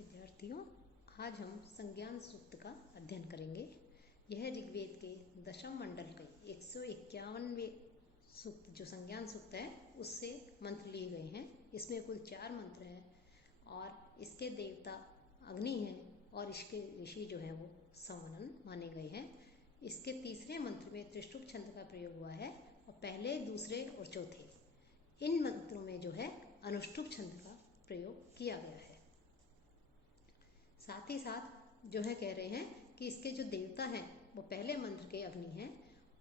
विद्यार्थियों, आज हम संज्ञान सूक्त का अध्ययन करेंगे। यह ऋग्वेद के दशम मंडल के 151वें सूक्त जो संज्ञान सूक्त है उससे मंत्र लिए गए हैं। इसमें कुल 4 मंत्र हैं और इसके देवता अग्नि हैं और इसके ऋषि जो हैं वो संवनन माने गए हैं। इसके तीसरे मंत्र में त्रिष्टुप छंद का प्रयोग हुआ है और पहले, दूसरे और चौथे इन मंत्रों में जो है अनुष्टुप छंद का प्रयोग किया गया है। साथ ही साथ जो है कह रहे हैं कि इसके जो देवता हैं वो पहले मंत्र के अग्नि हैं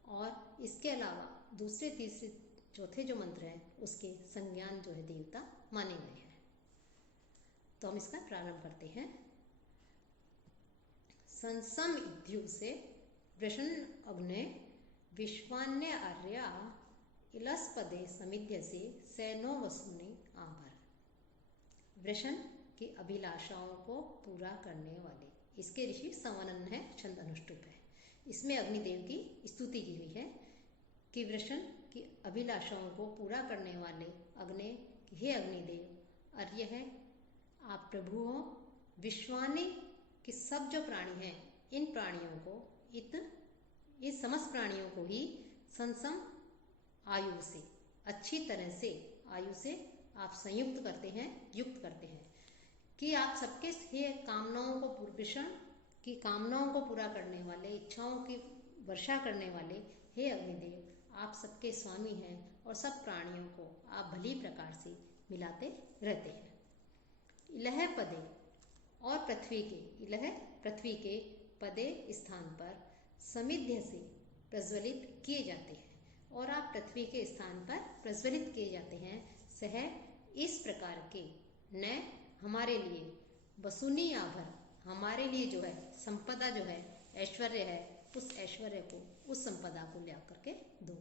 और इसके अलावा दूसरे, तीसरे, चौथे जो मंत्र हैं उसके संज्ञान जो है देवता माने गए हैं। तो हम इसका प्रारंभ करते हैं। संसम इद्यु से वृषण अग्ने विश्वान्य आर्या इलस्पदे समिध्य से सैनो वसुने आभर। वृषण की अभिलाषाओं को पूरा करने वाले, इसके ऋषि संवनन है, छंद अनुष्टुप है। इसमें अग्निदेव की स्तुति की हुई है कि वृषण की अभिलाषाओं को पूरा करने वाले अग्नि, हे अग्निदेव आर्य है, आप प्रभु हो। विश्वानि कि सब जो प्राणी हैं इन प्राणियों को इस समस्त प्राणियों को ही संसम आयु से, अच्छी तरह से आयु से आप संयुक्त करते हैं, युक्त करते हैं कि आप सबके हे कामनाओं को, वृषण की कामनाओं को पूरा करने वाले, इच्छाओं की वर्षा करने वाले हे अग्निदेव, आप सबके स्वामी हैं और सब प्राणियों को आप भली प्रकार से मिलाते रहते हैं। इलह पदे और पृथ्वी के, इलह पृथ्वी के पदे स्थान पर समिध्य से प्रज्वलित किए जाते हैं और आप पृथ्वी के स्थान पर प्रज्वलित किए जाते हैं। सह इस प्रकार के न हमारे लिए वसुनी आभर, हमारे लिए जो है संपदा जो है, ऐश्वर्य है, उस ऐश्वर्य को, उस संपदा को ले करके दो।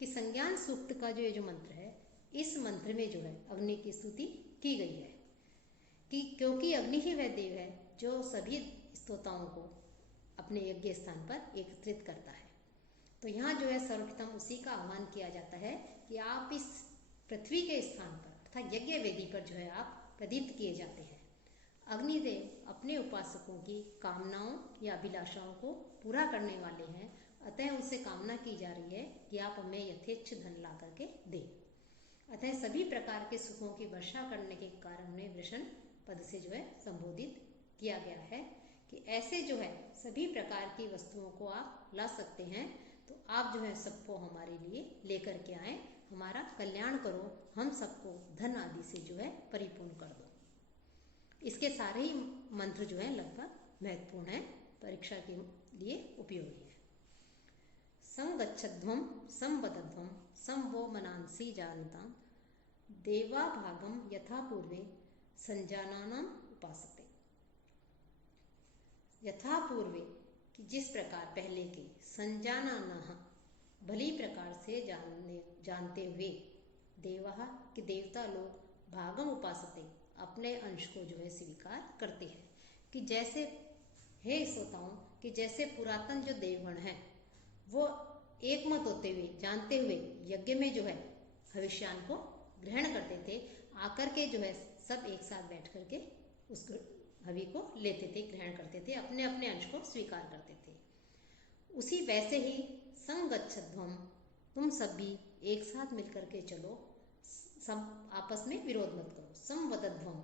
कि संज्ञान सूक्त का जो ये जो मंत्र है, इस मंत्र में जो है अग्नि की स्तुति की गई है कि क्योंकि अग्नि ही वह देव है जो सभी स्तोताओं को अपने यज्ञ स्थान पर एकत्रित करता है। तो यहाँ जो है सर्वप्रथम उसी का आह्वान किया जाता है कि आप इस पृथ्वी के स्थान पर अर्थात यज्ञ वेदी पर जो है आप प्रदीप्त किए जाते हैं। अग्निदेव अपने उपासकों की कामनाओं या अभिलाषाओं को पूरा करने वाले हैं, अतः उनसे कामना की जा रही है कि आप हमें यथेच्छ धन ला करके दें। अतः सभी प्रकार के सुखों की वर्षा करने के कारण उन्हें वृषण पद से जो है संबोधित किया गया है कि ऐसे जो है सभी प्रकार की वस्तुओं को आप ला सकते हैं, तो आप जो है सबको हमारे लिए लेकर के आए, हमारा कल्याण करो, हम सबको धन आदि से जो है परिपूर्ण कर दो। इसके सारे ही मंत्र जो है लगभग महत्वपूर्ण है, परीक्षा के लिए उपयोगी है। संगच्छध्वम संवदध्वम संवो मनांसी जानता देवा भागम यथा पूर्वे संजानानाम उपासते। यथा पूर्वे कि जिस प्रकार पहले के, संजानानाः भली प्रकार से जानते हुए, देवा कि देवता लोग, भागम उपासते अपने अंश को जो है स्वीकार करते हैं। कि जैसे हे श्रोताओं कि जैसे पुरातन जो देवगण हैं वो एकमत होते हुए, जानते हुए यज्ञ में जो है हविष्यान को ग्रहण करते थे, आकर के जो है सब एक साथ बैठ करके उस हवि को लेते थे, ग्रहण करते थे, अपने अपने अंश को स्वीकार करते थे। उसी वैसे ही संगच्छध्वम, तुम सब भी एक साथ मिलकर के चलो, सब आपस में विरोध मत करो। संवदध्वम,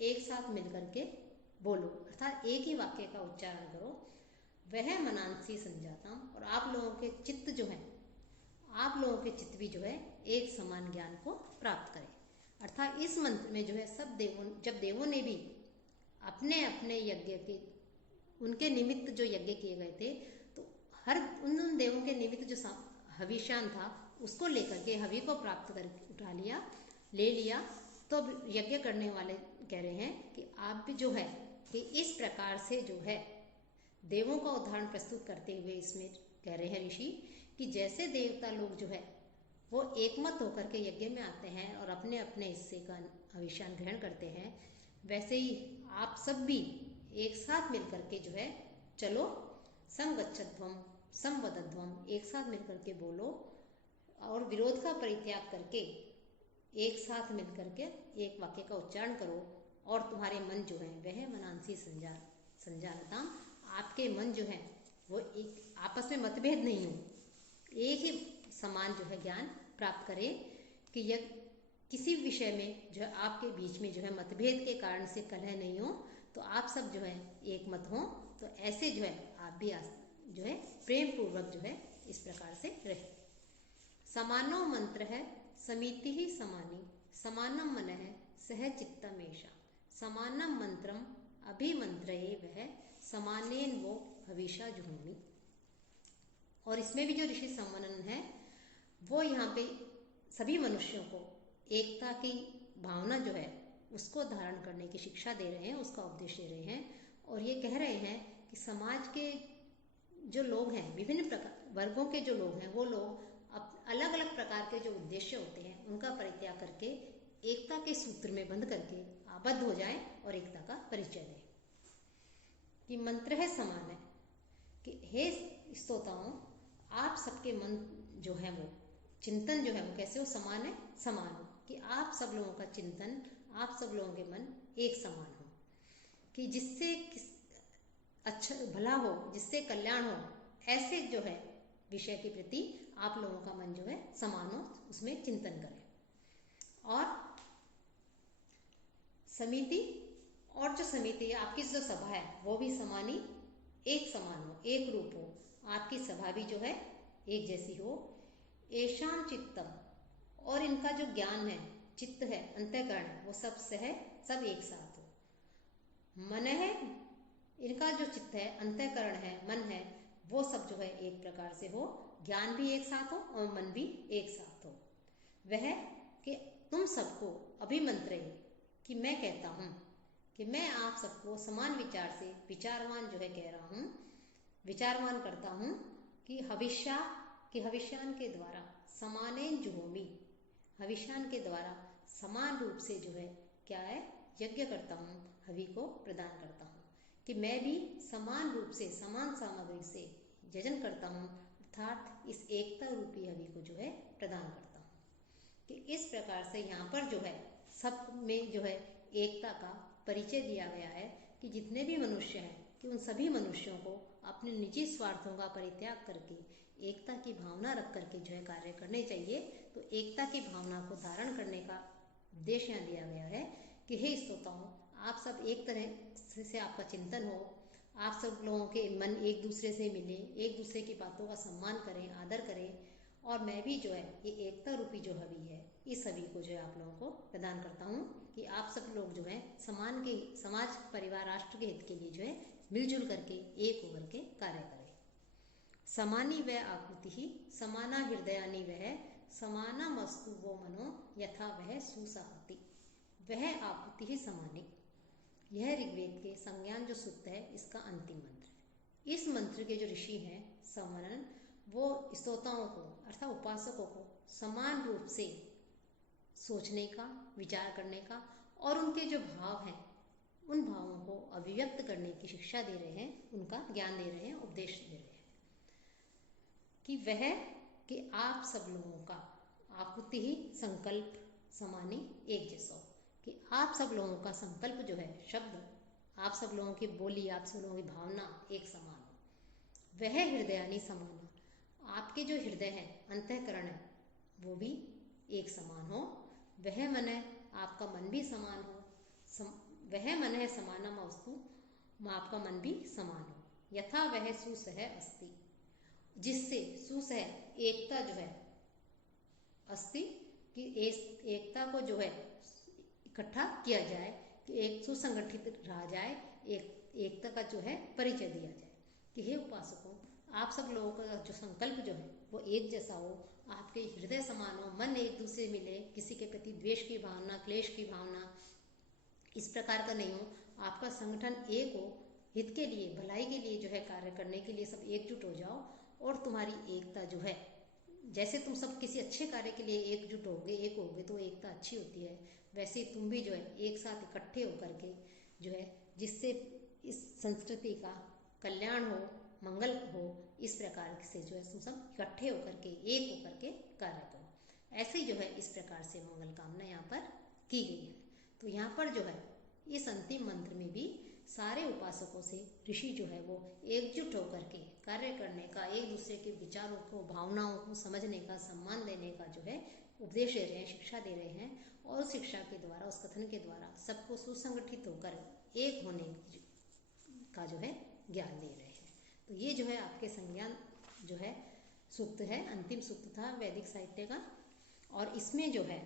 एक साथ मिलकर के बोलो, अर्थात एक ही वाक्य का उच्चारण करो। वह मनांसी संजाता, और आप लोगों के चित्त जो है, आप लोगों के चित्त भी जो है एक समान ज्ञान को प्राप्त करें। अर्थात इस मंत्र में जो है सब देवों, जब देवों ने भी अपने अपने यज्ञ के, उनके निमित्त जो यज्ञ किए गए थे, तो हर उन देवों के निमित्त जो हविष्यान था उसको लेकर के हवि को प्राप्त कर उठा लिया, ले लिया। तो यज्ञ करने वाले कह रहे हैं कि आप भी जो है कि इस प्रकार से जो है देवों का उदाहरण प्रस्तुत करते हुए इसमें कह रहे हैं ऋषि कि जैसे देवता लोग जो है वो एकमत होकर के यज्ञ में आते हैं और अपने अपने हिस्से का हविष्यान ग्रहण करते हैं, वैसे ही आप सब भी एक साथ मिलकर के जो है चलो, संगच्छध्वम संवदध्वम, एक साथ मिलकर के बोलो और विरोध का परित्याग करके एक साथ मिलकर के एक वाक्य का उच्चारण करो और तुम्हारे मन जो है वह मनांसी संजानताम, आपके मन जो है वो एक आपस में मतभेद नहीं हो, एक ही समान जो है ज्ञान प्राप्त करे। कि यह किसी विषय में जो है आपके बीच में जो है मतभेद के कारण से कलह नहीं हो, तो आप सब जो है एक मत हो। तो ऐसे जो है आप भी जो है प्रेम पूर्वक जो है इस प्रकार से रहे। समानो मंत्र है समिति ही समानी, समानम मन है सहचित्तमेशा, समानम मंत्रम अभिमंत्रये वह, समानेन वो हविषा जुहोमि। और इसमें भी जो ऋषि सम्मनन है वो यहाँ पे सभी मनुष्यों को एकता की भावना जो है उसको धारण करने की शिक्षा दे रहे हैं, उसका उपदेश दे रहे हैं। और ये कह रहे हैं कि समाज के जो लोग हैं, विभिन्न प्रकार वर्गों के जो लोग हैं, वो लोग अलग अलग प्रकार के जो उद्देश्य होते हैं उनका परित्याग करके एकता के सूत्र में बंध करके आबद्ध हो जाएं और एकता का परिचय दें। कि मंत्र है समान है कि हे स्तोताओं, आप सबके मन जो है वो चिंतन जो है वो कैसे हो, समान है, समान हो। कि आप सब लोगों का चिंतन, आप सब लोगों के मन एक समान हो, कि जिससे अच्छा भला हो, जिससे कल्याण हो, ऐसे जो है विषय के प्रति आप लोगों का मन जो है समान हो, उसमें चिंतन करें। और समिति, और जो समिति है आपकी जो सभा है वो भी समानी एक समान हो, एक रूप हो, आपकी सभा भी जो है एक जैसी हो। ऐशाम चित्तम, और इनका जो ज्ञान है, चित्त है, अंतःकरण है, वो सब सब एक साथ हो। मन है, इनका जो चित्त है, अंतःकरण है, मन है, वो सब जो है एक प्रकार से हो, ज्ञान भी एक साथ हो और मन भी एक साथ हो। वह कि तुम सबको अभिमंत्रे, कि मैं कहता हूँ कि मैं आप सबको समान विचार से विचारवान जो है कह रहा हूँ, विचारवान करता हूँ। कि हविष्यान के द्वारा समानेन जुहोमि, हविष्यान के द्वारा समान रूप से जो है क्या है, यज्ञ करता हूँ, हवि को प्रदान करता हूँ। कि मैं भी समान रूप से समान सामग्री से यजन करता हूँ, अर्थात इस एकता रूपी हवि को जो है प्रदान करता हूँ। कि इस प्रकार से यहाँ पर जो है सब में जो है एकता का परिचय दिया गया है। कि जितने भी मनुष्य हैं, कि उन सभी मनुष्यों को अपने निजी स्वार्थों का परित्याग करके एकता की भावना रख करके जो है कार्य करने चाहिए। तो एकता की भावना को धारण करने का उद्देश्य यहाँ दिया गया है। कि हे स्तोताओं, आप सब एक तरह से आपका चिंतन हो, आप सब लोगों के मन एक दूसरे से मिले, एक दूसरे की बातों का सम्मान करें, आदर करें। और मैं भी जो है ये एकता रूपी जो हवि है, इस हवि को जो है आप लोगों को प्रदान करता हूँ। कि आप सब लोग जो है समाज, परिवार, राष्ट्र के हित के लिए जो है मिलजुल करके एक होकर के कार्य करें। समानी वह आकृति ही समाना हृदयानी वह, समाना मस्तु वो मनो यथा वह सुसहति, वह आकृति ही समानी। यह ऋग्वेद के संज्ञान जो सूक्त है इसका अंतिम मंत्र है। इस मंत्र के जो ऋषि हैं सम्मनन, वो स्तोताओं को अर्थात उपासकों को समान रूप से सोचने का, विचार करने का और उनके जो भाव हैं उन भावों को अभिव्यक्त करने की शिक्षा दे रहे हैं, उनका ज्ञान दे रहे हैं, उपदेश दे रहे हैं। कि वह कि आप सब लोगों का आकृति ही संकल्प समानी एक जैसा हो। कि आप सब लोगों का संकल्प जो है, शब्द, आप सब लोगों की बोली, आप सब लोगों की भावना एक समान हो। वह हृदयानी समाना, आपके जो हृदय है, अंतःकरण है, वो भी एक समान हो। वह मन है, आपका मन भी समान हो। वह मन है समानम अस्तु, आपका मन भी समान हो। यथा वह सुसह अस्ति, जिससे सुसह एकता जो है अस्ति, कि एकता को जो है इकट्ठा किया जाए, कि एक सुसंगठित रहा जाए, एकता का जो है परिचय दिया जाए। कि हे उपासकों, आप सब लोगों का जो संकल्प जो है वो एक जैसा हो, आपके हृदय समान हो, मन एक दूसरे मिले, किसी के प्रति द्वेष की भावना, क्लेश की भावना इस प्रकार का नहीं हो। आपका संगठन एक हो, हित के लिए, भलाई के लिए जो है कार्य करने के लिए सब एकजुट हो जाओ। और तुम्हारी एकता जो है, जैसे तुम सब किसी अच्छे कार्य के लिए एकजुट होगे, एक होगे तो एकता अच्छी होती है, वैसे ही तुम भी जो है एक साथ इकट्ठे होकर के जो है, जिससे इस संस्कृति का कल्याण हो, मंगल हो, इस प्रकार से जो है तुम सब इकट्ठे होकर के, एक होकर के कार्य करो। ऐसे ही जो है इस प्रकार से मंगल कामना यहाँ पर की गई है। तो यहाँ पर जो है इस अंतिम मंत्र में भी सारे उपासकों से ऋषि जो है वो एकजुट होकर के कार्य करने का, एक दूसरे के विचारों को, भावनाओं को समझने का, सम्मान देने का जो है उपदेश दे रहे हैं, शिक्षा दे रहे हैं। और उस शिक्षा के द्वारा, उस कथन के द्वारा सबको सुसंगठित होकर एक होने का जो है ज्ञान दे रहे हैं। तो ये जो है आपके संज्ञान जो है सूक्त है, अंतिम सूक्त था वैदिक साहित्य का। और इसमें जो है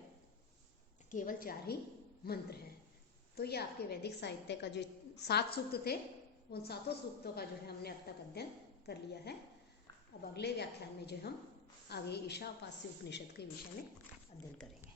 केवल 4 ही मंत्र हैं। तो ये आपके वैदिक साहित्य का जो 7 सूक्त थे, उन 7 सूक्तों का जो है हमने अब तक अध्ययन कर लिया है। अब अगले व्याख्यान में जो हम आगे ईशावास्य उपनिषद के विषय में अध्ययन करेंगे।